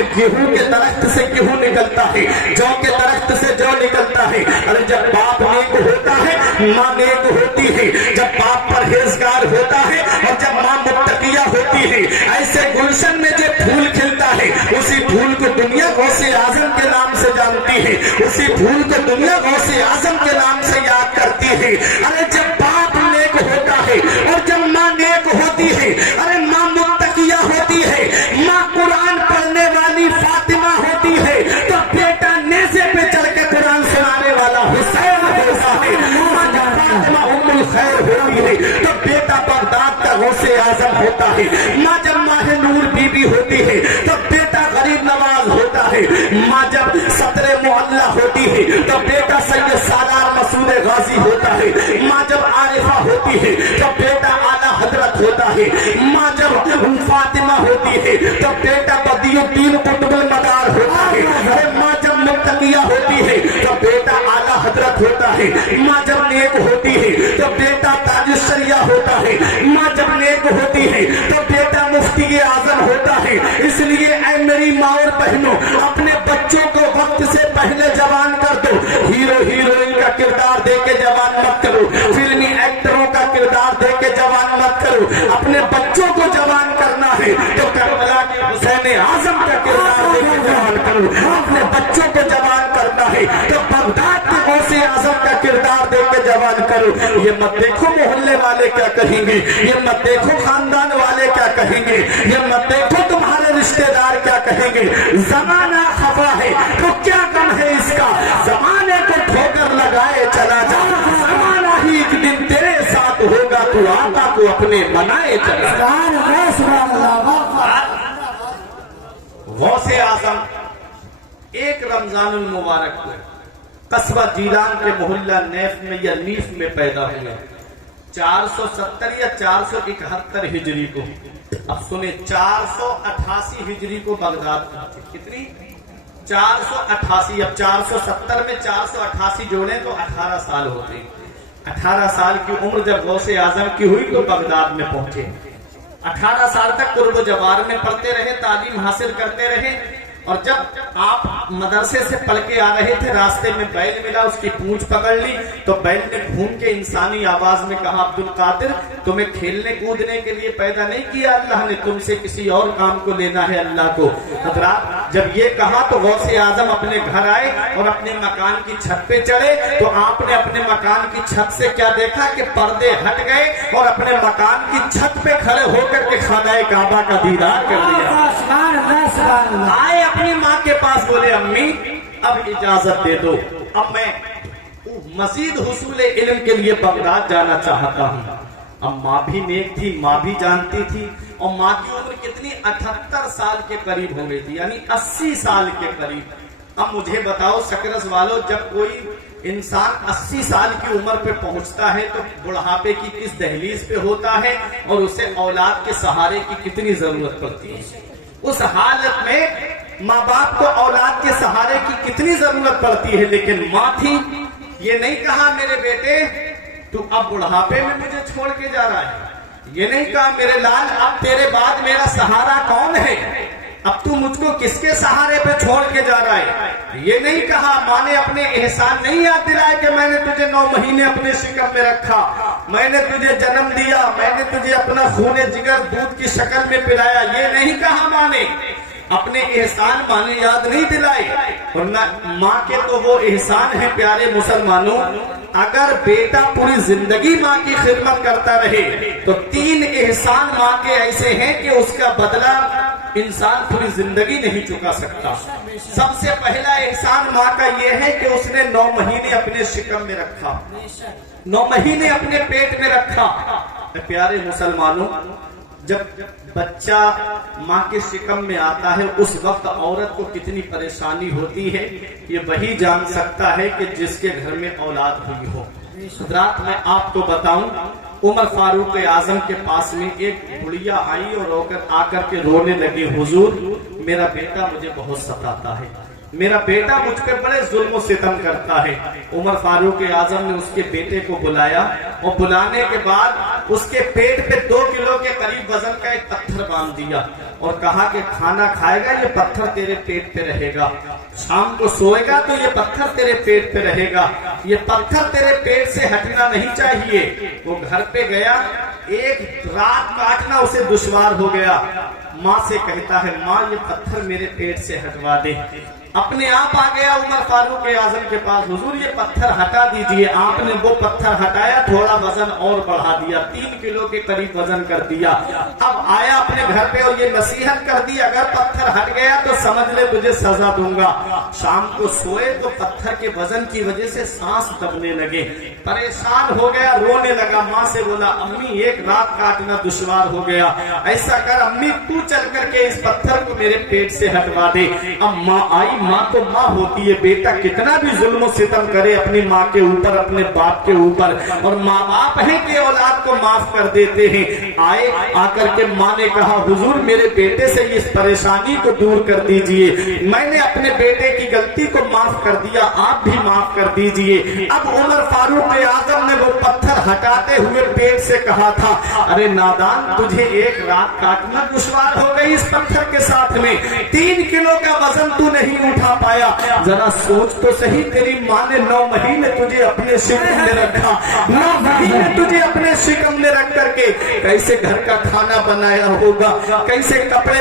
کہ गेहूं के दरख्त से गेहूं निकलता है, जौ के दरख्त से जौ निकलता है। अरे जब बाप नेक होता है, माँ नेक होती है। जब बाप परहेजगार होता है और जब माँ मुत्तकिया होती है, ऐसे गुलशन में जो फूल खिलता है, उसी फूल को दुनिया गौसे आजम के नाम से जानती है, उसी फूल को दुनिया गौसे आजम के नाम से याद करती है। अरे जब बाप नेक होता है और जब माँ नेक होती है, अरे माँ मुत्तकिया होती है, माँ कुरान पढ़ने वाली फातिमा होती है, तो बेटा नेज़े पे चढ़ के कुरान सुनाने वाला हुसैन होता है। माँ जब फातिमा उम्मुल खैर होती है, तो बेटा बगदाद का गौसे आजम होता है। माँ जब माह नूर बीबी होती है, तो बेटा गरीब नवाज होता है। माँ जब सदरे मोहल्ला होती है, तो बेटा सैयद सालार मसूद गाजी होता है। माँ जब आरिफा होती है, तो बेटा आला हजरत होता है। माँ जब फातिमा होती है, तो बेटा बदियुद्दीन कुतुबुल मदार होता है। अरे माँ जब मुत्तकिया होती है, तो बेटा आला हजरत होता है। माँ जब नेक होती है, तो बेटा ताजुश्शरिया होता है। माँ जब नेक होती है, तो बेटा मुफ्ती आजम होता है। इसलिए ऐ मेरी माँ और बहनों, अपने बच्चों को वक्त से पहले जवान कर दो। हीरो हीरोइन का किरदार दे के जवान मत करो, फिल्मी एक्टरों का किरदार दे के जवान मत करो। अपने बच्चों को जवान करना है तो करबला के हुसैन आजम का किरदार दे के जवान करो। अपने बच्चों को जवान करना है तो बगदाद के गौसे आजम का किरदार दे के जवान करो। ये मत देखो मोहल्ले वाले क्या कहेंगे, ये मत देखो खानदान वाले क्या कहेंगे, ये मत देखो तुम्हारे रिश्तेदार क्या कहेंगे। जमाना खफा है तो क्या कम है इसका, जमाने को ठोकर लगाए चला जा। जमाना ही एक दिन तेरे साथ होगा, तू आका को अपने बनाए चला जा। गौसे आजम एक रमजानुल मुबारक को कस्बा जीलान के मोहल्ला नैफ में या नीफ में पैदा हुए 470 या 471 हिजरी को। अब सुने 488 हिजरी को बगदाद पहुंचे। कितनी? 488। अब 470 में 488 जोड़े तो 18 साल होते। 18 साल की उम्र जब गौसे आजम की हुई तो बगदाद में पहुंचे। 18 साल तक कुर्ब जवार में पढ़ते रहे, तालीम हासिल करते रहे। और जब आप मदरसे से पढ़ के आ रहे थे, रास्ते में बैल मिला, उसकी पूंछ पकड़ ली तो बैल ने घूम के इंसानी आवाज में कहा, अब्दुल कादिर तुम्हें खेलने कूदने के लिए पैदा नहीं किया अल्लाह ने, तुमसे किसी और काम को लेना है अल्लाह को। हजरात जब ये कहा तो गौसे आजम अपने घर आए और अपने मकान की छत पे चढ़े तो आपने अपने मकान की छत से क्या देखा कि पर्दे हट गए और अपने मकान की छत पे खड़े होकर के खानाए काबा का दीदार कर लिया। आए अपनी माँ के पास, बोले अम्मी अब इजाजत दे दो, अब मैं मजीद हुसूल इल्म के लिए बगदाद जाना चाहता हूँ। अब माँ भी नेक थी, माँ भी जानती थी, और माँ की उम्र कितनी 78 साल के करीब हो गई थी, यानी 80 साल के करीब। अब मुझे बताओ सकरस वालों, जब कोई इंसान 80 साल की उम्र पे पहुंचता है तो बुढ़ापे की किस दहलीज पे होता है और उसे औलाद के सहारे की कितनी जरूरत पड़ती है। उस हालत में माँ बाप को औलाद के सहारे की कितनी जरूरत पड़ती है। लेकिन माँ थी, ये नहीं कहा मेरे बेटे तू अब बुढ़ापे में मुझे छोड़ के जा रहा है, ये नहीं कहा मेरे लाल अब तेरे बाद मेरा सहारा कौन है, अब तू मुझको किसके सहारे पे छोड़ के जा रहा है, ये नहीं कहा। माँ ने अपने एहसान नहीं याद दिलाया कि मैंने तुझे 9 महीने अपने शिकम में रखा, मैंने तुझे जन्म दिया, मैंने तुझे अपना खूने जिगर दूध की शक्ल में पिलाया, ये नहीं कहा माँ ने। अपने एहसान माँ ने याद नहीं दिलाए। वरना माँ के तो वो एहसान है प्यारे मुसलमानों, अगर बेटा पूरी जिंदगी माँ की खिदमत करता रहे तो 3 एहसान माँ के ऐसे हैं कि उसका बदला इंसान पूरी जिंदगी नहीं चुका सकता। सबसे पहला एहसान माँ का ये है कि उसने 9 महीने अपने शिकम में रखा, 9 महीने अपने पेट में रखा। प्यारे मुसलमानों, जब बच्चा माँ के शिकम में आता है उस वक्त औरत को कितनी परेशानी होती है, ये वही जान सकता है कि जिसके घर में औलाद हुई हो। रात में आपको बताऊं, उमर फारूक आजम के पास में एक बुढ़िया आई और आकर के रोने लगी, हुजूर मेरा बेटा मुझे बहुत सताता है, मेरा बेटा मुझ पे बड़े जुल्म और सितम करता है। उमर फारूक आजम ने उसके बेटे को बुलाया और बुलाने के बाद उसके पेट पे 2 किलो के करीब वजन का एक पत्थर बांध दिया और कहा कि खाना खाएगा ये पत्थर तेरे पेट पे रहेगा, शाम को सोएगा तो ये पत्थर तेरे पेट पे रहेगा, ये पत्थर तेरे पेट से हटना नहीं चाहिए। वो घर पे गया, एक रात काटना उसे दुश्वार हो गया। माँ से कहता है, माँ ये पत्थर मेरे पेट से हटवा दे। अपने आप आ गया उमर फारूक आजम के पास, हुजूर ये पत्थर हटा दीजिए। आपने वो पत्थर हटाया, थोड़ा वजन और बढ़ा दिया, 3 किलो के करीब वजन कर दिया। अब आया अपने घर पे और ये नसीहत कर दी, अगर पत्थर हट गया तो समझ ले तुझे सजा दूंगा। शाम को सोए तो पत्थर के वजन की वजह से सांस दबने लगे, परेशान हो गया, रोने लगा। माँ से बोला, अम्मी एक रात काटना दुश्वार हो गया, ऐसा कर अम्मी तू चल करके इस पत्थर को मेरे पेट से हटवा दे। अब माँ आई, माँ तो माँ होती है, बेटा कितना भी जुल्म सितम करे अपनी माँ के ऊपर, अपने बाप के ऊपर, और माँ बाप है कि औलाद को माफ कर देते हैं। आए, आकर के माँ ने कहा, हुजूर मेरे बेटे से इस परेशानी को दूर कर दीजिए, मैंने अपने बेटे की गलती को माफ कर दिया, आप भी माफ कर दीजिए। अब उमर फारूक आजम ने वो पत्थर हटाते हुए पेट से कहा था, अरे नादान तुझे एक रात काटना दुश्वार हो गई इस पत्थर के साथ में, 3 किलो का वजन तू नहीं उठा पाया, जरा सोच तो सही, तेरी माँ ने 9 महीने तुझे अपने शिकम में रखा, 9 महीने तुझे अपने शिकम में रख करके कैसे घर का खाना बनाया होगा, कैसे कपड़े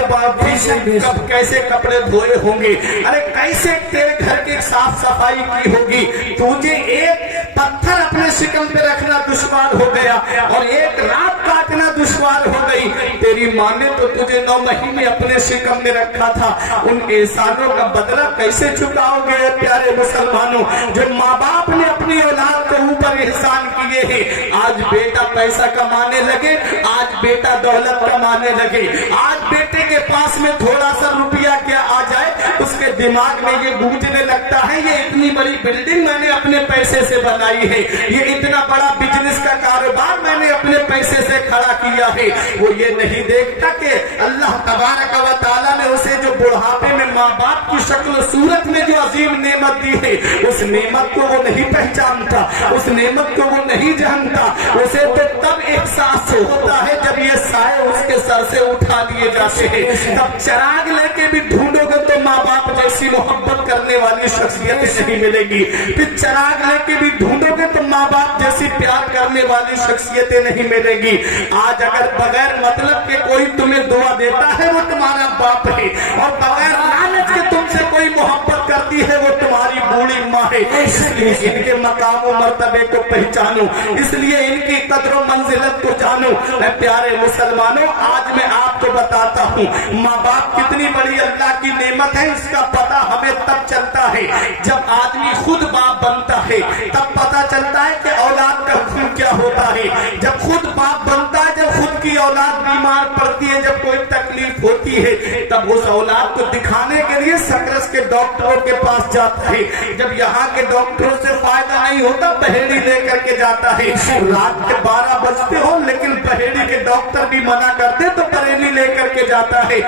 कैसे कपड़े धोए होंगे, अरे कैसे तेरे घर की साफ सफाई की होगी। तुझे एक पत्थर अपने शिकम पे रखना दुश्वार हो गया और एक रात काटना दुश्वार हो गई। तेरी माँ ने तो तुझे 9 महीने अपने शिकम में रखा था, उन एहसानों का बदला कैसे चुकाओगे प्यारे मुसलमानों। जो माँ बाप ने अपनी औलाद के ऊपर एहसान किए हैं, आज बेटा पैसा कमाने लगे, आज बेटा दौलत कमाने लगे, आज बेटे के पास में थोड़ा सा रुपया क्या आ जाए उसके दिमाग में ये गूंजने लगता है, ये इतनी बड़ी बिल्डिंग मैंने अपने पैसे से बनाई है, ये इतना बड़ा बिजनेस का कारोबार मैंने अपने पैसे से खड़ा किया है। वो ये नहीं देखता कि अल्लाह तबारक व तआला ने उसे जो बुढ़ापे में माँ बाप की शक्ल सूरत में जो अजीम नेमत दी है, उस नेमत को वो नहीं पहचानता, उस नेमत को वो नहीं जानता। उसे तो तब एहसास होता है जब ये साए उसके सर से उठा लिए जाते हैं। तब चिराग लेके भी ढूंढोगे तो माँ बाप जैसी मोहब्बत करने वाली शख्सियत नहीं मिलेगी, फिर चिराग लेके भी ढूंढोगे तो माँ बाप जैसी प्यार करने वाली शख्सियतें नहीं मिलेगी। आज अगर बगैर मतलब के कोई तुम्हें दुआ देता है वो तुम्हारा बाप है, और बगैर लालच के तुमसे कोई मोहब्बत करती है वो तुम्हारी बूढ़ी माँ है। इसलिए इनके मकाम और मर्तबे को पहचानो, इसलिए इनकी कदर और मंजिलत को जानो। मैं प्यारे मुसलमानों, आज मैं आपको बताता हूँ माँ बाप कितनी बड़ी अल्लाह की नेमत है। इसका पता हमें तब चलता है जब आदमी खुद बाप बनता है, तब पता चलता है कि औलाद का हुक्म क्या होता है। जब खुद बाप बनता है, जब खुद की औलाद बीमार पड़ती है, जब कोई तकलीफ होती है, तब उस औलाद को दिखाने के लिए सकरस के डॉक्टरों के पास जाता है। जब यहाँ के डॉक्टरों से फायदा नहीं होता, बहेड़ी लेकर के जाता है। रात के 12 बजते हो लेकिन बहेड़ी के डॉक्टर भी मना करते तो बरेली लेकर के जाता है।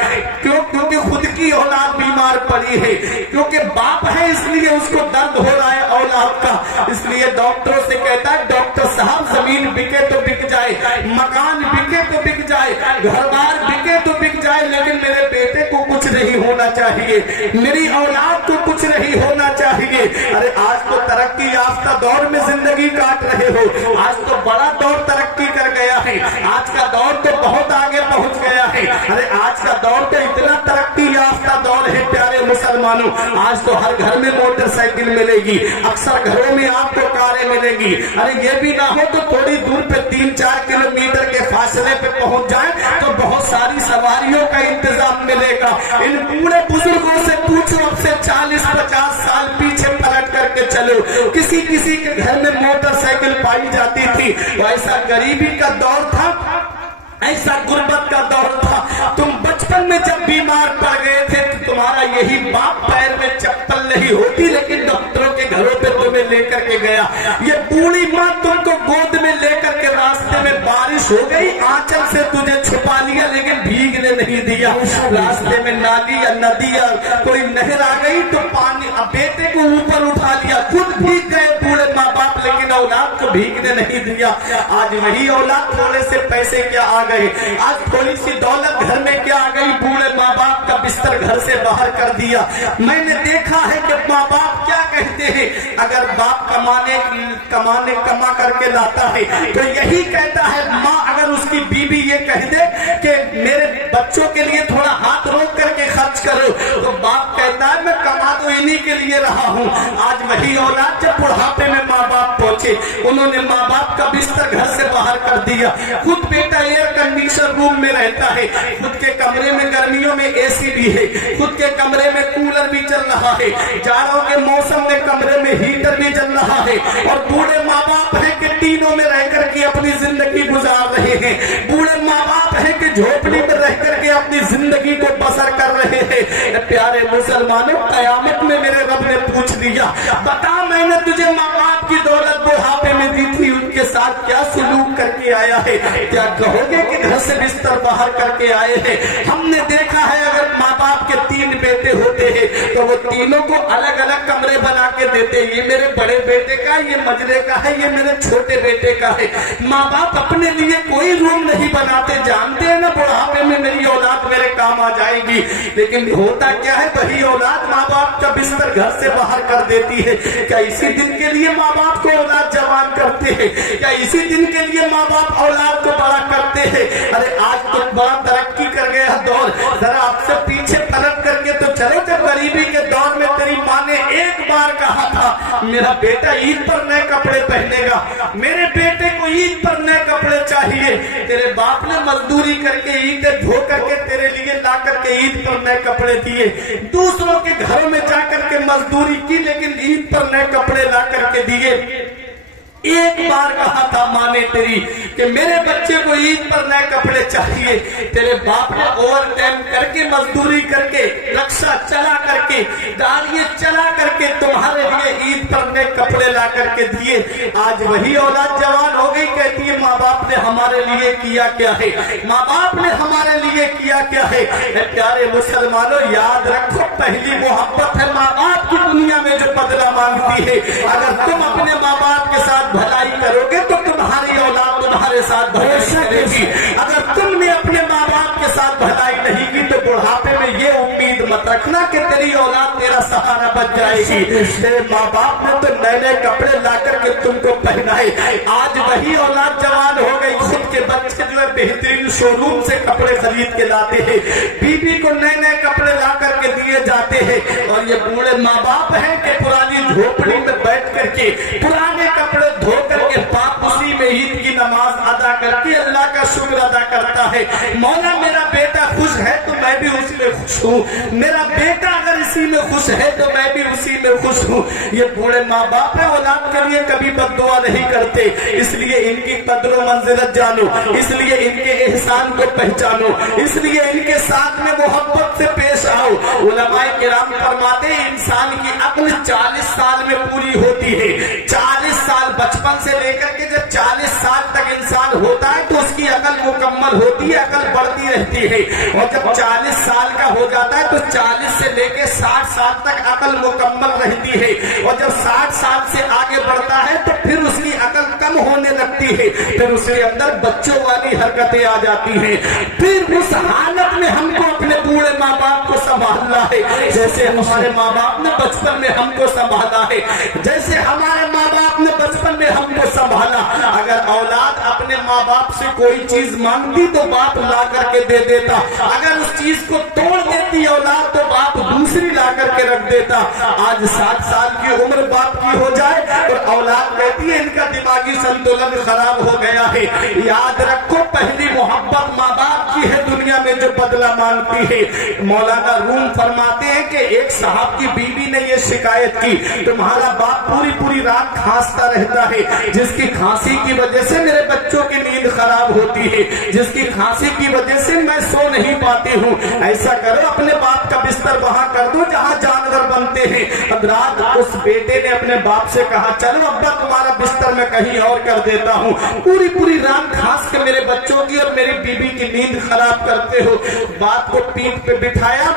क्यों? क्योंकि खुद की औलाद बीमार पड़ी है, क्योंकि बाप है इसलिए उसको दर्द हो रहा है औलाद का। इसलिए डॉक्टरों से कहता है, डॉक्टर साहब जमीन बिके तो बिक जाए, मकान बिके तो बिक जाए, घर बार बिके तो बिक जाए, लेकिन मेरे बेटे को कुछ नहीं होना चाहिए, मेरी औलाद को कुछ नहीं होना चाहिए। अरे आज तो तरक्की याफ्ता दौर में जिंदगी काट रहे हो, आज तो बड़ा दौर तरक्की कर गया है, आज का दौर तो बहुत आगे पहुंच गया है। अरे आज का दौर तो इतना तरक्की याफ्ता दौर है प्यारे मुसलमानों, आज तो हर घर में मोटरसाइकिल मिलेगी, अक्सर घरों में आपको कारें मिलेंगी। अरे ये भी ना हो तो थोड़ी दूर पे 3-4 किलोमीटर के फासले पे पहुंच जाए तो बहुत सारी सवारियों का इंतजाम मिलेगा। इन बूढ़े बुजुर्गों से पूछो, अब से 40-50 साल पीछे पलट करके चलो, किसी किसी के घर में मोटरसाइकिल पाई जाती थी। तो ऐसा गरीबी का दौर था, ऐसा गुर्बत का दौर था। तुम बचपन में जब बीमार पड़ गए थे तो तुम्हारा यही बाप पैर में चप्पल नहीं होती, लेकिन डॉक्टरों के घरों पे तुम्हें लेकर के गया। ये बूढ़ी माँ तुमको गोद में लेकर के रास्ते में बारिश बारिश हो गई, आंचल से तुझे छुपा लिया लेकिन भीगने नहीं दिया। रास्ते में नाली या नदी या कोई नहर आ गई तो पानी, अब बेटे को ऊपर उठा लिया, खुद भीग गए बूढ़े माँ बाप, लेकिन औलाद को भीगने नहीं दिया। आज वही औलाद थोड़े से पैसे क्या आ गए, आज थोड़ी सी दौलत घर में क्या आ गई, बूढ़े माँ बाप का बिस्तर घर से बाहर कर दिया। मैंने देखा है कि माँ बाप क्या कहते हैं, अगर बाप कमा करके लाता है तो यही कहता है, माँ अगर उसकी बीवी ये कह दे कि मेरे बच्चों के लिए थोड़ा हाथ रोक करके खर्च करो, तो बाप कहता है मैं कमा तो इन्हीं के लिए रहा हूँ। आज वही औलाद जब बुढ़ापे में माँ बाप पहुंचे, उन्होंने माँ बाप का बिस्तर घर से बाहर कर दिया। खुद बेटा एयर कंडीशनर रूम में रहता है, खुद के कमरे में गर्मियों में एसी भी है, खुद के कमरे में कूलर भी चल रहा है, जाड़ों के मौसम में कमरे में हीटर भी चल रहा है, और बूढ़े माँ बाप है कि टीनों में रह करके अपनी जिंदगी गुजार रहे हैं। बूढ़े माँ बाप है कि झोपड़ी में रह करके अपनी जिंदगी को बसर कर रहे हैं। प्यारे मुसलमानों, कयामत में मेरे रब ने पूछ लिया, बता मैंने तुझे माँ बाप की दौलत बुढ़ापे में दी थी, उनके साथ क्या सलूक करके आया है? क्या कहोगे कि घर से बिस्तर बाहर करके आए हैं? हमने देखा है अगर माँ बाप के 3 बेटे होते हैं तो वो तीनों को अलग अलग कमरे बना के देते, ये मेरे बड़े बेटे का, ये मजरे का है, ये मेरे छोटे बेटे का है। माँ बाप अपने लिए कोई रूम नहीं बनाते, जानते हैं ना बुढ़ापे में मेरी औलाद मेरे काम आ जाएगी, लेकिन होता क्या है, वही औलाद माँ बाप का बिस्तर घर से बाहर कर देती है। क्या इसी दिन के लिए माँ बाप को औलाद जवान करते हैं? क्या इसी दिन के लिए माँ बाप औलाद को बड़ा करते हैं? अरे आज तो बड़ा तरक्की कर गया दौर, जरा आपसे पीछे पलट करके तो चलो, जब गरीबी के दौर में तेरी माँ ने एक बार कहा था मेरा बेटा ईद पर नए कपड़े पहनेगा, मेरे बेटे को ईद पर नए कपड़े चाहिए, तेरे बाप ने मजदूरी करके ईद धो करके तेरे लिए ला करके ईद पर नए कपड़े दिए। दूसरों के घरों में जाकर के मजदूरी की लेकिन ईद पर नए कपड़े ला करके दिए। एक बार कहा था माँ ने तेरी कि मेरे बच्चे को ईद पर नए कपड़े चाहिए, तेरे बाप ने ओवर टाइम करके मजदूरी करके रक्षा चला करके गाड़ियां चला करके तुम्हारे लिए ईद पर नए कपड़े ला करके दिए। आज वही औलाद जवान हो गई, कहती है माँ बाप ने हमारे लिए किया क्या है, माँ बाप ने हमारे लिए किया क्या है। प्यारे मुसलमानों, याद रखो पहली मोहब्बत है माँ बाप की दुनिया में जो बदला मांगती है। अगर तुम अपने माँ बाप के साथ भलाई करोगे तो तुम्हारी औलाद तुम्हारे साथ भलाई करेगी। अगर तुमने अपने माँ बाप के साथ भलाई नहीं की तो बुढ़ापे में ये उम्मीद मत रखना कि तेरी औलाद तेरा सहारा बन जाएगी। तेरे माँ बाप ने तो नए नए कपड़े ला करके तुमको पहनाए, आज वही औलाद जवान हो गई, खुद के बच्चे जो है बेहतरीन शोरूम से कपड़े खरीद के लाते हैं, बीबी को नए नए कपड़े ला करके दिए जाते हैं, और ये बूढ़े माँ बाप हैं कि पुरानी झोपड़ी में बैठ करके पुराने कपड़े धो करके बाप उसी में ईद की नमाज अदा करके अल्लाह का शुक्र अदा करता है। मौला मेरा बेटा खुश है तो मैं भी उसी में खुश हूँ, मेरा बेटा अगर इसी में खुश है तो मैं भी उसी में खुश हूँ। ये बूढ़े माँ बाप है, औलाद के लिए कभी बद्दुआ नहीं करते, इसलिए इनकी कद्र व मंजिलत जानो, इसलिए इनके एहसान को पहचानो, इसलिए इनके साथ में मोहब्बत से पेश आओ। उलमाए किराम फरमाते इंसान की अक्ल 40 साल में पूरी होती है। 40 साल बचपन से लेकर के जब 40 साल तक इंसान होता है तो उसकी अकल मुकम्मल होती है, अकल बढ़ती रहती है, और जब 40 साल का हो जाता है तो 40 से लेकर 60 साल तक अकल मुकम्मल रहती है, और जब 60 साल से आगे बढ़ता है तो फिर उसकी अकल कम होने लगती है, फिर उसके अंदर बच्चों वाली हरकतें आ जाती हैं। फिर उस हालत में हमको अपने बूढ़े माँ बाप को संभालना है, जैसे हमारे माँ बाप ने बचपन में हमको संभाला है, जैसे हमारे माँ बाप ने बचपन में हमको संभाला। अगर औलाद अपने माँ बाप से कोई चीज मांगती तो बाप ला करके दे देता, अगर उस चीज को तोड़ देती औलाद तो बाप दूसरी ला करके रख देता। आज 60 साल की उम्र बाप की हो जाए और औलाद कहती है इनका दिमागी संतुलन खराब हो गया है। याद रखो पहली मोहब्बत माँ बाप की है दुनिया में जो बदला मांगती है। मौलाना रूम फरमाते हैं कि एक साहब की बीवी ने ये शिकायत की, तुम्हारा बाप पूरी पूरी रात खांसता रहता है, जिसकी खांसी की वजह से मेरे बच्चों की नींद खराब होती है, जिसकी खांसी की वजह से मैं सो नहीं पाती हूँ। ऐसा करो अपने बाप का बिस्तर वहां कर दो जहाँ जानवर बनते کرتے ہیں۔ حضرات اس بیٹے نے اپنے باپ سے کہا چلو ابا تمہارا بستر میں کہیں اور کر دیتا ہوں، پوری رات گھاس کے میرے بچوں کی اور میری بیوی کی نیند خراب کرتے ہو۔ باپ کو پیٹھ پہ بٹھایا،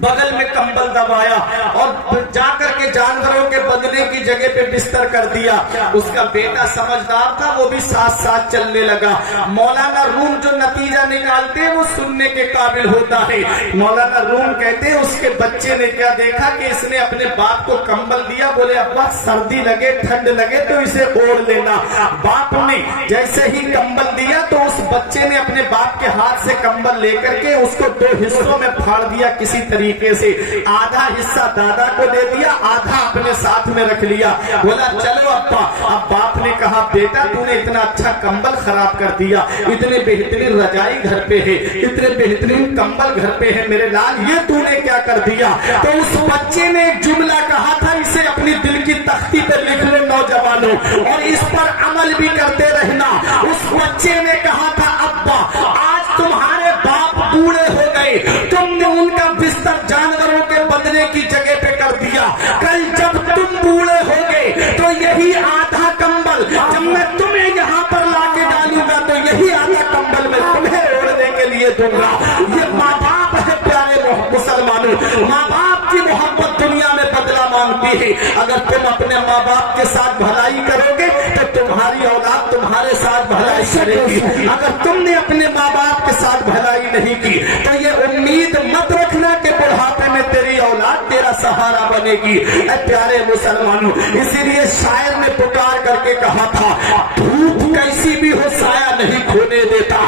بغل میں کمبل دبایا اور جا کر کے جانوروں کے بدنے کی جگہ پہ بستر کر دیا۔ اس کا بیٹا سمجھدار تھا، وہ بھی ساتھ ساتھ چلنے لگا۔ مولانا روم جو نتیجہ نکالتے ہیں وہ سننے کے قابل ہوتا ہے۔ مولانا روم کہتے ہیں اس کے بچے نے کیا دیکھا کہ اس نے اپنے باپ کو کمبل دیا، بولے ابا سردی لگے ٹھنڈ لگے تو اسے اوڑھ لینا۔ باپ نے جیسے ہی کمبل دیا تو اس بچے نے اپنے باپ کے ہاتھ سے کمبل لے کر کے اس کو 2 حصوں میں پھاڑ دیا کسی طریقے سے، آدھا حصہ دادا کو دے دیا، آدھا اپنے ساتھ میں رکھ لیا۔ بولا چلو ابا۔ اب باپ نے کہا بیٹا تو نے اتنا اچھا کمبل خراب کر دیا، اتنے بہترین رجائی گھر پہ ہے، اتنے بہترین کمبل گھر پہ ہے، میرے لال یہ تو نے کیا کر دیا؟ تو اس بچے نے ایک جملہ کہا تھا، اسے اپنی دل کی تختی پہ لکھ لو نوجوانوں اور اس پر عمل بھی کرتے رہنا۔ اس بچے نے کہا تھا ابا آج تمہارے باپ بوڑھے ہو گئے، تم نے ان کا بستر جانوروں کے بدنے کی جگہ پہ کر دیا، کل جب تم بوڑھے ہو گئے تو یہی آدھا کمبل جب میں تمہیں یہاں پر لا کے ڈالوں گا تو یہی آدھا کمبل میں تمہیں اوڑھنے کے لیے دوں گا۔ یہ ماں باپ ہے پیارے مسلمانوں، ماں باپ کی محبت دنیا میں بدلہ مانگتی ہے۔ اگر تم اپنے ماں باپ کے ساتھ بھلائی کرو گے تو تمہاری اولاد تمہارے ساتھ بھلائی کرے گی۔ اگر تم نے اپنے ماں باپ کے ساتھ بھلائی نہیں کی تو یہ امید مت رکھنا کہ بڑھاپے میں تیری اولاد تیرا سہارا بنے گی۔ اے پیارے مسلمانوں، اسی لیے شاعر نے پکار کر کے کہا تھا دھوپ کیسی بھی ہو سایہ نہیں کھونے دیتا،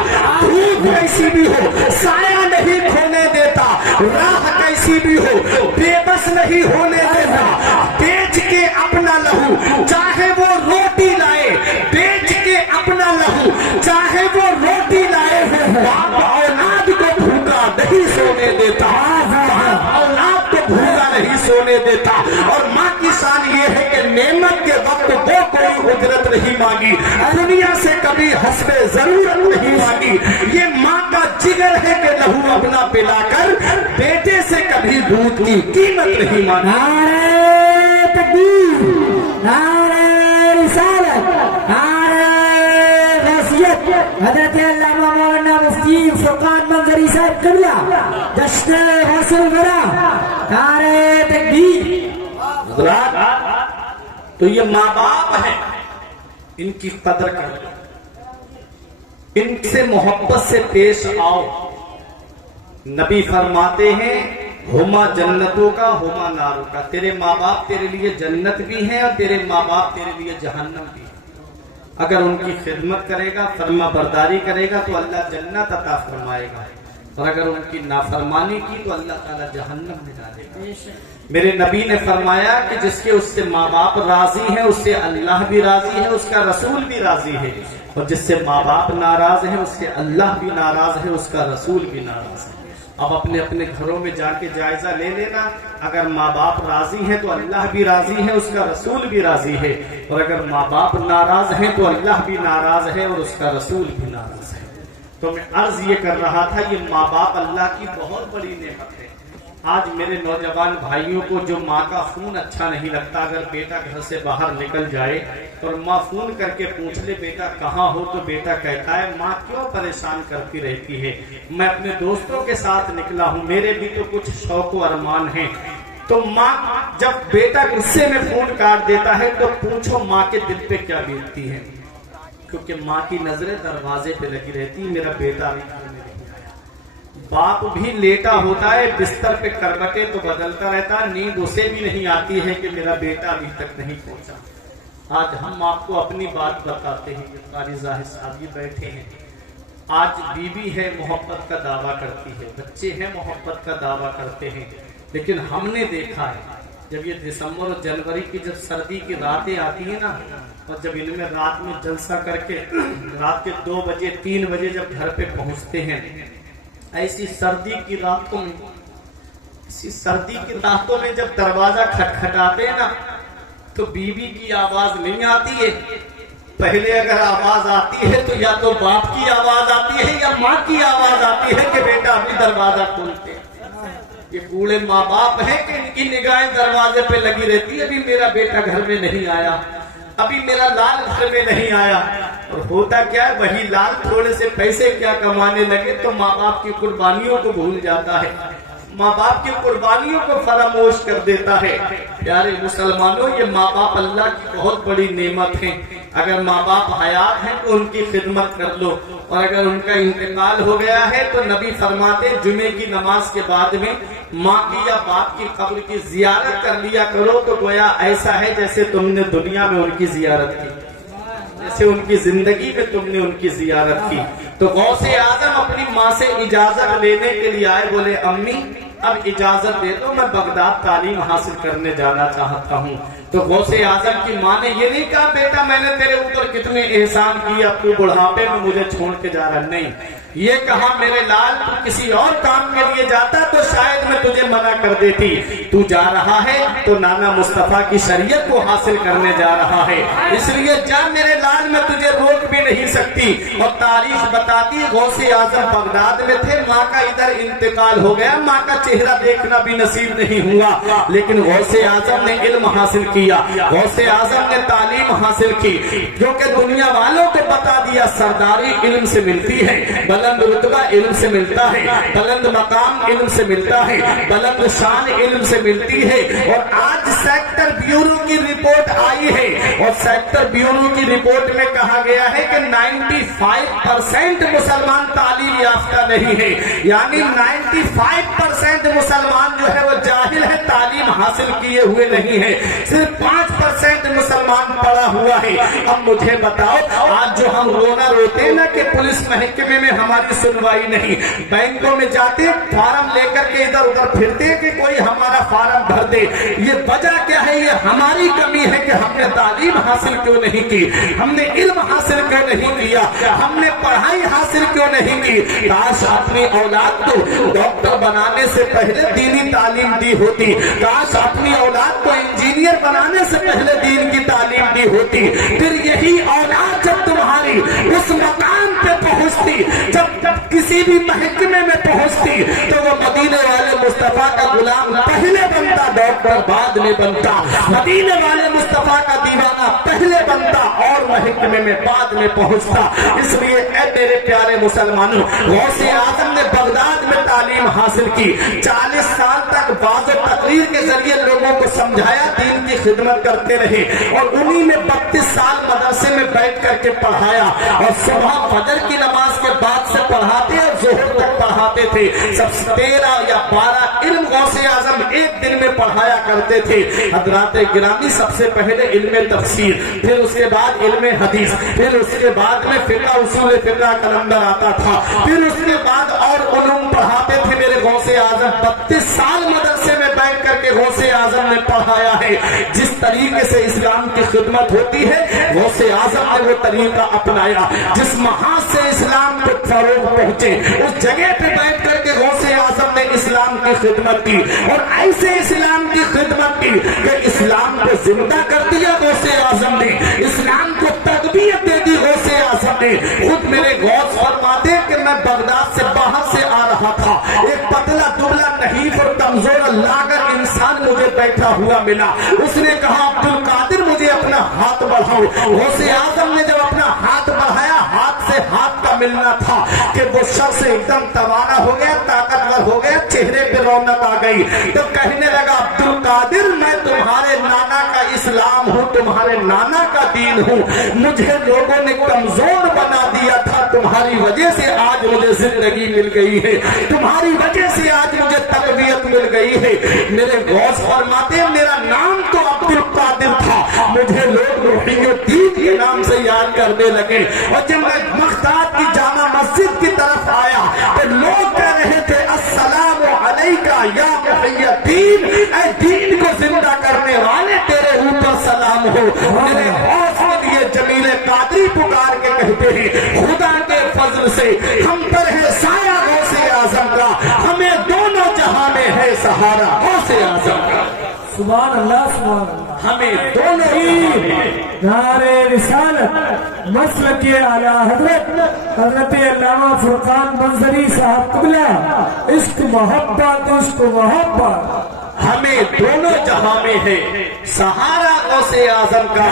دھوپ کیسی بھی ہو سایہ نہیں کھونے دیتا، راہ کیسی بھی ہو بے بس نہیں ہونے دیتا، بیچ کے اپنا لہو چاہے وہ روٹی لائے، بیچ کے اپنا لہو چاہے وہ روٹی لائے، باپ اولاد کو بھوکا نہیں سونے دیتا، باپ اولاد کو بھوکا نہیں سونے دیتا۔ اور ماں کی شان یہ ہے کہ نعمت کے وقت وہ کوئی اجرت نہیں مانگی، دنیا سے کبھی حسب ضرورت نہیں مانگی۔ یہ ماں کا جگر ہے کہ لہو اپنا پلا کر بیٹے سے کبھی دودھ کی قیمت نہیں مانگی۔ نعرہ تکبیر، نعرہ رسالت، نعرہ غوثیت، حضرت علامہ مولانا مفتی فرقان منظری صاحب قبلہ، جشن غوث الورا، نعرہ تکبیر۔ حضرات تو یہ ماں باپ ہیں، ان کی قدر کرو، ان سے محبت سے پیش آؤ۔ نبی فرماتے ہیں ہما جنتوں کا ہما ناروں کا، تیرے ماں باپ تیرے لیے جنت بھی ہیں اور تیرے ماں باپ تیرے لیے جہنم بھی ہے۔ اگر ان کی خدمت کرے گا، فرما برداری کرے گا تو اللہ جنت عطا فرمائے گا، اور اگر ان کی نافرمانی کی تو اللہ تعالی جہنم میں ڈالے گا۔ میرے نبی نے فرمایا کہ جس کے اس سے ماں باپ راضی ہیں اس سے اللہ بھی راضی ہے، اس کا رسول بھی راضی ہے، اور جس سے ماں باپ ناراض ہیں اس سے اللہ بھی ناراض ہے، اس کا رسول بھی ناراض ہے۔ اب اپنے اپنے گھروں میں جا کے جائزہ لے لینا، اگر ماں باپ راضی ہیں تو اللہ بھی راضی ہے، اس کا رسول بھی راضی ہے، اور اگر ماں باپ ناراض ہیں تو اللہ بھی ناراض ہے اور اس کا رسول بھی ناراض ہے۔ تو میں عرض یہ کر رہا تھا یہ ماں باپ اللہ کی بہت بڑی نعمت ہے۔ آج میرے نوجوان بھائیوں کو جو ماں کا فون اچھا نہیں لگتا، اگر بیٹا گھر سے باہر نکل جائے اور ماں فون کر کے پوچھ لے بیٹا کہاں ہو تو بیٹا کہتا ہے ماں کیوں پریشان کرتی رہتی ہے، میں اپنے دوستوں کے ساتھ نکلا ہوں، میرے بھی تو کچھ شوق و ارمان ہیں۔ تو ماں جب بیٹا غصے میں فون کاٹ دیتا ہے تو پوچھو ماں کے دل پہ کیا بیتتی ہے، کیونکہ ماں کی نظریں دروازے پہ لگی رہتی، میرا بیٹا بھی گھر میں نہیں آیا۔ باپ بھی لیٹا ہوتا ہے بستر پہ کربٹیں تو بدلتا رہتا، نیند اسے بھی نہیں آتی ہے کہ میرا بیٹا ابھی تک نہیں پہنچا۔ آج ہم آپ کو اپنی بات بتاتے ہیں، قاری ظاہر صاحب یہ بیٹھے ہیں، آج بیوی ہے محبت کا دعویٰ کرتی ہے، بچے ہیں محبت کا دعویٰ کرتے ہیں، لیکن ہم نے دیکھا ہے جب یہ دسمبر اور جنوری کی جب سردی کی راتیں آتی ہیں نا، اور جب ان میں رات میں جلسہ کر کے رات کے 2 بجے 3 بجے جب گھر پہ پہنچتے ہیں، ایسی سردی کی راتوں میں جب دروازہ کھٹکھٹاتے ہیں نا تو بیوی کی آواز نہیں آتی ہے، پہلے اگر آواز آتی ہے تو یا تو باپ کی آواز آتی ہے یا ماں کی آواز آتی ہے کہ بیٹا ابھی دروازہ کھولتے ہیں۔ ये बूढ़े माँ बाप हैं कि इनकी निगाहें दरवाजे पे लगी रहती है, अभी मेरा बेटा घर में नहीं आया, अभी मेरा लाल घर में नहीं आया। और होता क्या है, वही लाल थोड़े से पैसे क्या कमाने लगे तो माँ बाप की कुर्बानियों को भूल जाता है, माँ बाप की कुर्बानियों को फरामोश कर देता है। प्यारे मुसलमानों, ये माँ बाप अल्लाह की बहुत बड़ी नेमत है। अगर माँ बाप हयात हैं तो उनकी खिदमत कर लो, और अगर उनका इंतकाल हो गया है तो नबी फरमाते जुमे की नमाज के बाद में माँ की या बाप की कब्र की जियारत कर लिया करो, तो गोया ऐसा है जैसे तुमने दुनिया में उनकी जियारत की, जैसे उनकी जिंदगी में तुमने उनकी जियारत की। तो गौसे आजम अपनी माँ से इजाजत लेने के लिए आए, बोले अम्मी अब इजाजत दे दो, मैं बगदाद तालीम हासिल करने जाना चाहता हूँ। तो गौसे आजम की माँ ने ये नहीं कहा बेटा मैंने तेरे ऊपर कितने एहसान किए, अब तू बुढ़ापे में मुझे छोड़ के जा रहा, नहीं, ये कहा मेरे लाल तू किसी और काम के लिए जाता तो शायद मैं तुझे मना कर देती, तू जा रहा है तो नाना मुस्तफा की शरीयत को हासिल करने जा रहा है, इसलिए जा मेरे लाल, मैं तुझे रोक भी नहीं सकती। और तारीख बताती गौसे आजम बगदाद में थे, माँ का इधर इंतकाल हो गया, माँ का चेहरा देखना भी नसीब नहीं हुआ, लेकिन गौसे आजम ने इल्म हासिल किया, गौसे आजम ने तालीम हासिल की, क्योंकि दुनिया वालों को बता दिया सरदारी इल्म से मिलती है, बुलंद रुतबा इल्म से मिलता है, बुलंद मकाम इल्म से मिलता है, बुलंद शान इल्म से मिलती है। और आज सेक्टर ब्यूरो की रिपोर्ट आई है, और सेक्टर ब्यूरो की रिपोर्ट में कहा गया है कि 95% मुसलमान तालीम याफ्ता नहीं है, यानी 95% मुसलमान जो है वो जाहिल है, तालीम हासिल किए हुए नहीं है, सिर्फ 5% मुसलमान पढ़ा हुआ है। अब मुझे बताओ, आज जो हम रोना रोते ना कि पुलिस महकमे में हमारी सुनवाई नहीं, बैंकों में जाते फार्म लेकर के इधर उधर फिरते कि कोई हमारा फार्म भर दे, ये वजह क्या है? ये हमारी कमी है कि हमने तालीम हासिल क्यों नहीं की, हमने इल्म हासिल क्यों नहीं किया, हमने पढ़ाई हासिल क्यों नहीं की। काश अपनी औलाद को डॉक्टर बनाने से पहले दीनी तालीम दी होती, काश अपनी औलाद को इंजीनियर बनाने से पहले दीन की तालीम दी होती, फिर यही औलाद जब तुम्हारी उस मकाम पे पहुंचती, जब किसी भी महकमे में पहुंचती, तो वो मदीने वाले मुस्तफा का गुलाम पहले बनता, डॉक्टर बाद में बनता, मदीने वाले मुस्तफा का दीवाना पहले बनता और महकमे में बाद में पहुंचता। इसलिए ऐ मेरे प्यारे मुसलमानों, गौसे आजम ने बगदाद में तालीम हासिल की, 40 साल तक बाज़ तकरीर के जरिए लोगों को समझाया, दीन की खिदमत करते रहे, और उन्हीं में 32 साल मदरसे में बैठ करके पढ़ाया, और सुबह फजर की नमाज के बाद से पढ़ाते और जोहर तक पढ़ाते थे। सब 13 या 12 इल्म गौसे आजम एक दिन में पढ़ाया करते थे। हजरात गिरामी, सबसे पहले इल्म तफसीर, फिर उसके बाद इल्म हदीस, फिर उसके बाद में फिक़्ह उसूल फिक़्ह का नंबर आता था, फिर उसके बाद और उलूम पढ़ाते थे मेरे गौसे आजम। 32 साल मदरसे में बैठ करके गौसे आजम ने पढ़ाया है। जिस तरीके से इस्लाम की खिदमत होती है, गौसे आजम ने वो तरीका अपनाया। जिस महाज से इस्लाम को फरोग पहुंचे, उस जगह पे बैठ करके गौसे आजम ने इस्लाम की खिदमत की, और ऐसे इस्लाम की खिदमत की कि इस्लाम को जिंदा कर दिया गौसे आजम ने, इस्लाम को तकबीयत दे दी गौसे आजम ने। खुद मेरे गौस फरमाते कि मैं बगदाद से बाहर से आ रहा था, एक पतला दुबला नहीफ और कमजोर लागर इंसान मुझे बैठा हुआ मिला। उसने कहा अब्दुल कादिर मुझे अपना हाथ बढ़ाओ। गौसे आजम ने जब अपना हाथ बढ़ाया, हाथ से हाथ का मिलना था कि वो शख्स एकदम तवाना हो गया, ताकतवर हो गया, चेहरे पे रौनक आ गई। तो कहने लगा अब्दुल कादिर, मैं तुम्हारे नाना का इस्लाम हूँ, तुम्हारे नाना का दीन हूँ, मुझे लोगों ने कमजोर बना दिया था, तुम्हारी वजह से आज मुझे जिंदगी मिल गई है, तुम्हारी वजह से आज मुझे तकबीयत मिल गई है। मेरे गौस फरमाते मेरा नाम तो अब्दुल कादिर था, मुझे लोग मुहीउद्दीन के नाम से याद करने लगे। और जब मैं बगदाद की जामा मस्जिद की तरफ आया तो लोग कह रहे थे अस्सलामु अलैका या मुहीउद्दीन, ऐ दीन को जिंदा करने वाले तेरे ऊपर सलाम हो। मेरे गौस के लिए जमील कादरी पुकार के कहते हैं खुदा के फजल से हम पर है साया गौसे आजम का, हमें दोनों जहां में है सहारा गौसे आजम का। सुभान अल्लाह सुभान अल्लाह। हमें दोनों नारे रिसालत मसलक के आला हजरत अल्लामा फुरकान मंजरी साहब क़िबला, इश्क मोहब्बत हमें दोनों जहां में है सहारा गौसे आजम का।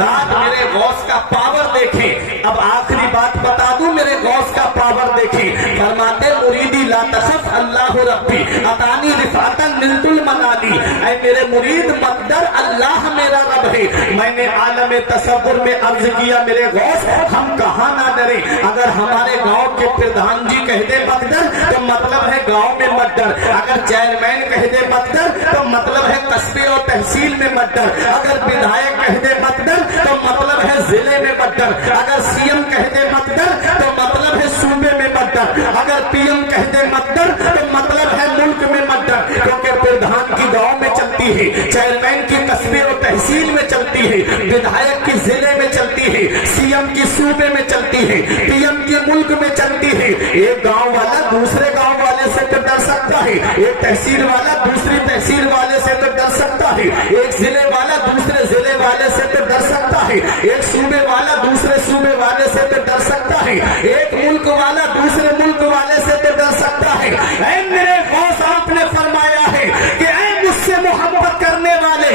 रात मेरे गौस का पावर देखें। अब आखिरी बात बता दूं, मेरे गौस का पावर देखें। फरमाते मुरीदी ला तखफ अल्लाह रब्बी अतानी रिफातन मिलतुल मनाली। ऐ मेरे मुरीद मकदर अल्लाह मेरा रब है। मैंने आलम तसव्वुर में अर्ज किया मेरे गौस हम कहाँ ना डरे। अगर हमारे गांव के प्रधान जी कह दे मकदर तो मतलब है गांव में मत डर। अगर चेयरमैन कह दे मत डर तो मतलब है कस्बे और तहसील में मत डर। अगर विधायक कह दे मत डर तो मतलब है जिले में मत डर। अगर सीएम कह दे मत डर तो मतलब है सूबे में मत डर। अगर पीएम कह दे मत डर तो मतलब है मुल्क में मत डर। क्योंकि प्रधान की गांव में चलती है, चेयरमैन की कस्बे और तहसील में चलती है, विधायक की जिले में चलती है, सीएम की सूबे में चलती है, पीएम की मुल्क में चलती है। एक गांव वाला दूसरे गांव वाले से तो डर सकता है, एक तहसील वाला दूसरी तहसील वाले से तो डर सकता है, एक जिले वाला दूसरे जिले वाले से तो डर सकता है, एक सूबे वाला दूसरे सूबे वाले से तो डर सकता है, एक मुल्क वाला दूसरे मुल्क वाले से तो डर सकता है। ऐ मेरे गौस आपने फरमाया है कि ऐ मुझसे मोहब्बत करने वाले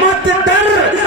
मत डर।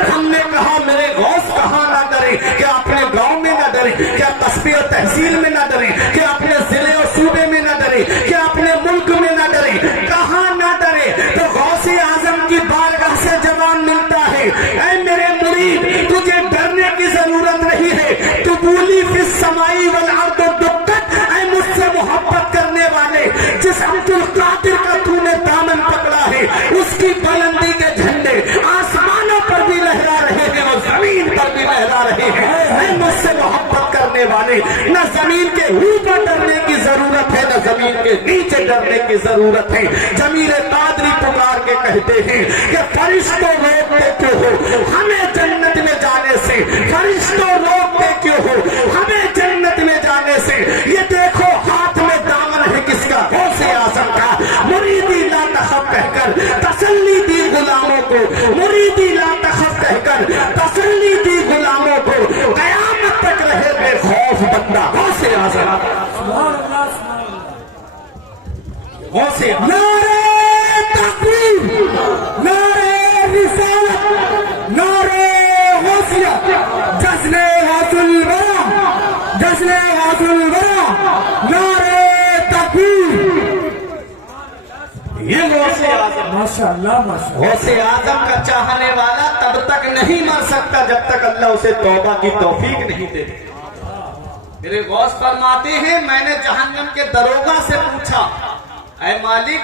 हमने कहा मेरे गौस कहाँ ना डरे, क्या अपने गांव में ना डरे, क्या कस्बे और तहसील में ना डरे, क्या अपने जिले और सूबे में ना डरे, क्या अपने मुल्क में ना डरे, कहाँ ना डरे। तो गौसे आजम की बारगाह से जवान मिलता है। ऐ मेरे मुरीद तुझे डरने की जरूरत नहीं है। तू बोली फिर समाई वल अर्द दुक्कत। ऐ मुझसे मोहब्बत करने वाले जिस अब्दुल कादिर का तूने दामन पकड़ा है उसकी बुलंदी के झंडे आसमानों पर भी लहरा रहे हैं और जमीन पर भी लहरा रहे हैं। ऐ मुझसे मोहब्बत करने वाले न जमीन के ऊपर डरने की जरूरत है न जमीन के नीचे डरने की जरूरत है। जमीर कादरी पुकार के कहते हैं कि फरिश्तों रोकते क्यों हो हमें जन्नत में जाने से, फरिश्तों रोकते क्यों हो हमें जन्नत में जाने से। ये देखो हाथ में दामन है किसका, गौसे आजम का। मुरीदी ला तखफ कहकर तसल्ली दी गुलामों को, मुरीदी ला तखफ कहकर तसल्ली दी गुलामों को। कयामत तक रहे बेखौफ बंदा गौसे आजम। गौसे नारे तकबीर, नारे रिसालत, नारे गौसिया, जश्न गौसुल बरा, जश्न गौसुल बरा, नारे तकबीर। ये गौसे आजम, माशाअल्लाह माशाअल्लाह। गौसे आजम का चाहने वाला तब तक नहीं मर सकता जब तक अल्लाह उसे तौबा की तौफीक नहीं देते। मेरे गौस फरमाते हैं मैंने जहन्नम के दरोगा से पूछा ऐ मालिक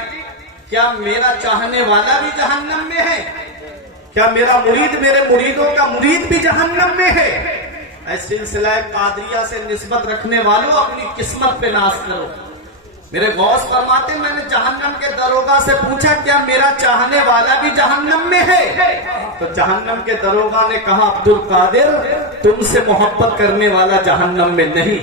क्या मेरा चाहने वाला भी जहन्नम में है, क्या मेरा मुरीद मेरे मुरीदों का मुरीद भी जहन्नम में है। ऐ सिलसिला कादरिया से निस्बत रखने वालों अपनी किस्मत पे नाश करो। मेरे गौस फरमाते मैंने जहन्नम के दरोगा से पूछा क्या मेरा चाहने वाला भी जहन्नम में है। तो जहन्नम के दरोगा ने कहा अब्दुल कादिर तुमसे मोहब्बत करने वाला जहन्नम में नहीं।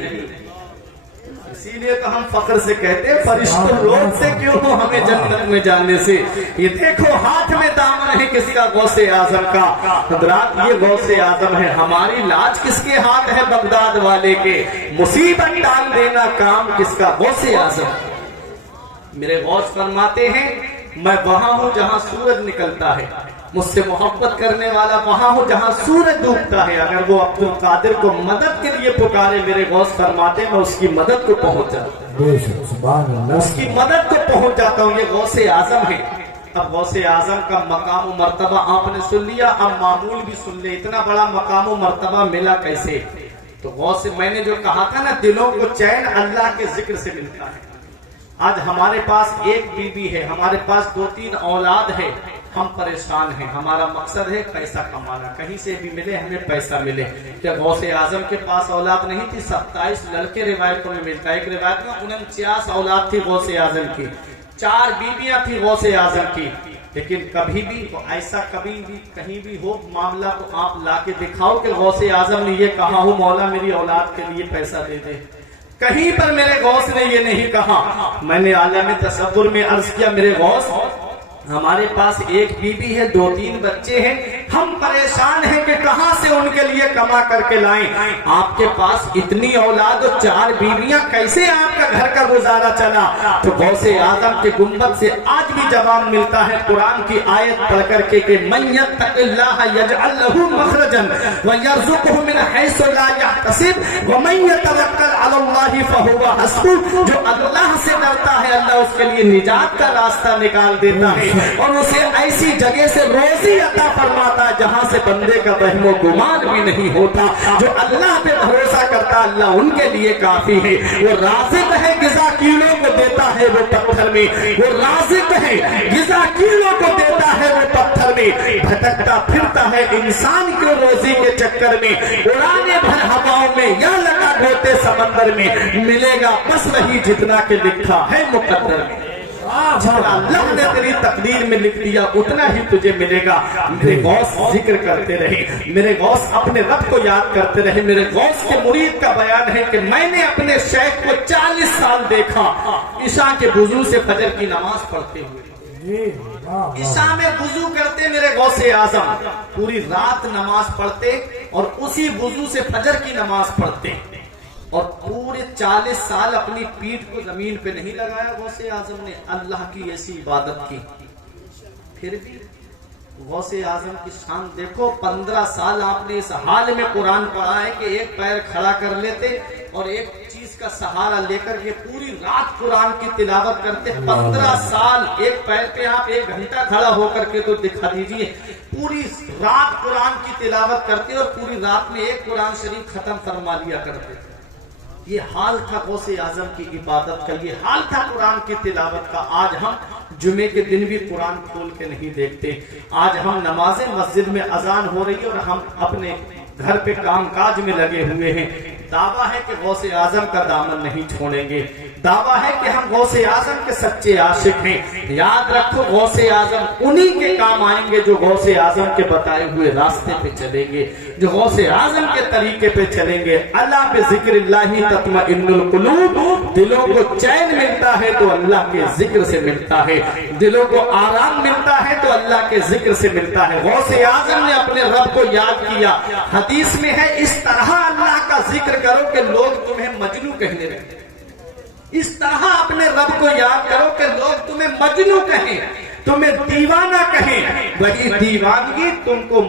इसीलिए तो हम फख्र से कहते हैं फरिश्तों रोकते क्यों हो हमें जन्नत में जाने से। ये देखो हाथ में दामन है किसका, गौसे आजम का। हज़रात ये गौसे आजम है। हमारी लाज किसके हाथ है, बगदाद वाले के। मुसीबत डाल देना काम किसका, गौसे आजम। मेरे गौस फरमाते हैं मैं वहां हूं जहां सूरज निकलता है, मुझसे मोहब्बत करने वाला वहां हो जहां सूरज डूबता है। अगर वो अब्दुल कादिर को मदद के लिए पुकारे मेरे गौस फरमाते मैं उसकी मदद को पहुंच जाता हूं, उसकी मदद को पहुंच जाता हूं। ये गौसे आजम है। अब गौसे आजम का मकाम मर्तबा आपने सुन लिया, अब मामूल भी सुन ले। इतना बड़ा मकाम मर्तबा मिला कैसे। तो गौसे मैंने जो कहा था ना दिलों को चैन अल्लाह के जिक्र से मिलता है। आज हमारे पास एक बीवी है, हमारे पास 2-3 औलाद है, हम परेशान हैं। हमारा मकसद है पैसा कमाना, कहीं से भी मिले हमें पैसा मिले। क्या गौसे आजम के पास औलाद नहीं थी? 27 लड़के रिवायतों में मिलता है। एक रिवायत में 49 औलाद थी गौसे आजम की, 4 बीबियां थी गौसे आजम की। लेकिन कभी भी ऐसा कभी भी कहीं भी हो मामला तो आप लाके दिखाओ कि गौसे आजम ने ये कहा हो मौला मेरी औलाद के लिए पैसा दे दे। कहीं पर मेरे गौस ने ये नहीं कहा। मैंने आलम तसव्वुर में अर्ज किया मेरे गौस ہمارے پاس ایک بیوی ہے، 2-3 بچے ہیں، ہم پریشان ہیں کہ کہاں سے ان کے لیے کما کر کے لائیں۔ آپ کے پاس اتنی اولاد اور 4 بیویاں، کیسے آپ کا گھر کا گزارا چلا؟ تو غوث اعظم کے گنبد سے آج بھی جواب ملتا ہے قرآن کی آیت پڑھ کر کے کہ من یتق اللہ یجعل لہ مخرجا ویرزقہ من حیث لا یحتسب ومن یتوکل علی اللہ فہو حسبہ۔ جو اللہ سے ڈرتا ہے اللہ اس کے لیے نجات کا راستہ نکال دیتا ہے اور اسے ایسی جگہ سے روزی عطا فرماتا ہے جہاں سے بندے کا وہم و گمان بھی نہیں ہوتا۔ جو اللہ پہ بھروسہ کرتا اللہ ان کے لیے کافی ہے۔ وہ رازق ہے، غذا کیڑوں کو دیتا ہے وہ پتھر میں، وہ رازق ہے، غذا کیڑوں کو دیتا ہے وہ پتھر میں۔ بھٹکتا پھرتا ہے انسان کو روزی کے چکر میں، اڑانے بھر ہواؤں میں یا لگا ڈھوتے سمندر میں، ملے گا بس وہی جتنا کہ لکھا ہے مقدر میں۔ جتنا اللہ نے تیری تقدیر میں لکھ دیا اتنا ہی تجھے ملے گا۔ میرے غوث ذکر کرتے رہے، میرے غوث اپنے رب کو یاد کرتے رہے۔ میرے غوث کے مرید کا بیان ہے کہ میں نے اپنے شیخ کو 40 سال دیکھا عشاء کے وضو سے فجر کی نماز پڑھتے ہوئے۔ عشاء میں وضو کرتے میرے غوث اعظم، پوری رات نماز پڑھتے اور اسی وضو سے فجر کی نماز پڑھتے، اور پورے 40 سال اپنی پیٹھ کو زمین پہ نہیں لگایا غوث اعظم نے، اللہ کی ایسی عبادت کی۔ پھر بھی غوث اعظم کی شان دیکھو، 15 سال آپ نے اس حال میں قرآن پڑھا ہے کہ ایک پیر کھڑا کر لیتے اور ایک چیز کا سہارا لے کر کے پوری رات قرآن کی تلاوت کرتے۔ 15 سال ایک پیر پہ آپ 1 گھنٹہ کھڑا ہو کر کے تو دکھا دیجئے، پوری رات قرآن کی تلاوت کرتے اور پوری رات میں ایک قرآن شریف ختم فرما لیا کرتے۔ یہ حال تھا غوث اعظم کی عبادت کا، یہ حال تھا قرآن کی تلاوت کا۔ آج ہم جمعے کے دن بھی قرآن کھول کے نہیں دیکھتے، آج ہم نماز مسجد میں اذان ہو رہی ہے اور ہم اپنے گھر پہ کام کاج میں لگے ہوئے ہیں۔ دعویٰ ہے کہ غوث اعظم کا دامن نہیں چھوڑیں گے، دعویٰ ہے کہ ہم غوث اعظم کے سچے عاشق ہیں۔ یاد رکھو غوث اعظم انہی کے کام آئیں گے جو غوث اعظم کے بتائے ہوئے راستے پہ چلیں گے، جو غوث اعظم کے طریقے پہ چلیں گے۔ اللہ پہ ذکر اللہ تطمئن القلوب، دلوں کو چین ملتا ہے تو اللہ کے ذکر سے ملتا ہے، دلوں کو آرام ملتا ہے تو اللہ کے ذکر سے ملتا ہے۔ غوث اعظم نے اپنے رب کو یاد کیا، حدیث میں ہے اس طرح اللہ کا ذکر کرو کہ لوگ تمہیں مجنو کہنے لگے، اس طرح اپنے رب کو یاد کرو کہ لوگ تمہیں مجنو کہیں، تمہیں دیوانہ کہیں، وہی دیوانگی تم کو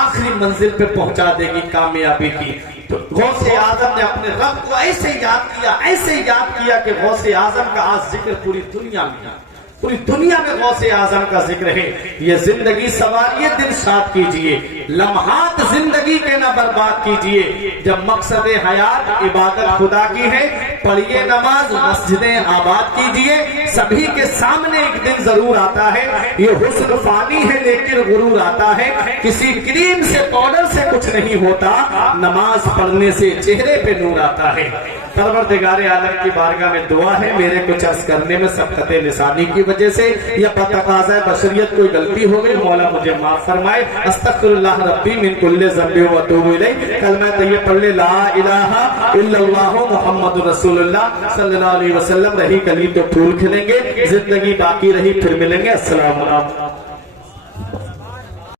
آخری منزل پہ پہنچا دے گی کامیابی کی۔ تو غوث اعظم نے اپنے رب کو ایسے یاد کیا، ایسے یاد کیا کہ غوث اعظم کا آج ذکر پوری دنیا میں، پوری دنیا میں غوث اعظم کا ذکر ہے۔ یہ زندگی سواریے، دل شاد کیجئے، لمحات زندگی کے نہ برباد کیجئے۔ جب مقصد حیات عبادت خدا کی ہے، پڑھیے نماز، مسجدیں آباد کیجئے۔ سبھی کے سامنے ایک دن ضرور آتا ہے، یہ حسن فانی ہے لیکن غرور آتا ہے۔ کسی کریم سے پاؤڈر سے کچھ نہیں ہوتا، نماز پڑھنے سے چہرے پہ نور آتا ہے۔ پروردگار عالم کی بارگاہ میں دعا ہے، میرے کچھ عرض کرنے میں سبقت لسانی کی وجہ سے یا بتقاضۂ بشریت کوئی غلطی ہو گئی، مولا مجھے معاف فرمائے۔ استغفر اللہ ربی من کل ذنب و اتوب الیہ۔ کلمہ طیب پڑھ لے، لا الہ الا اللہ محمد رسول اللہ صلی اللہ علیہ وسلم۔ رہی کلی تو پھول کھلیں گے، زندگی باقی رہی، پھر ملیں گے۔ السلام علیکم۔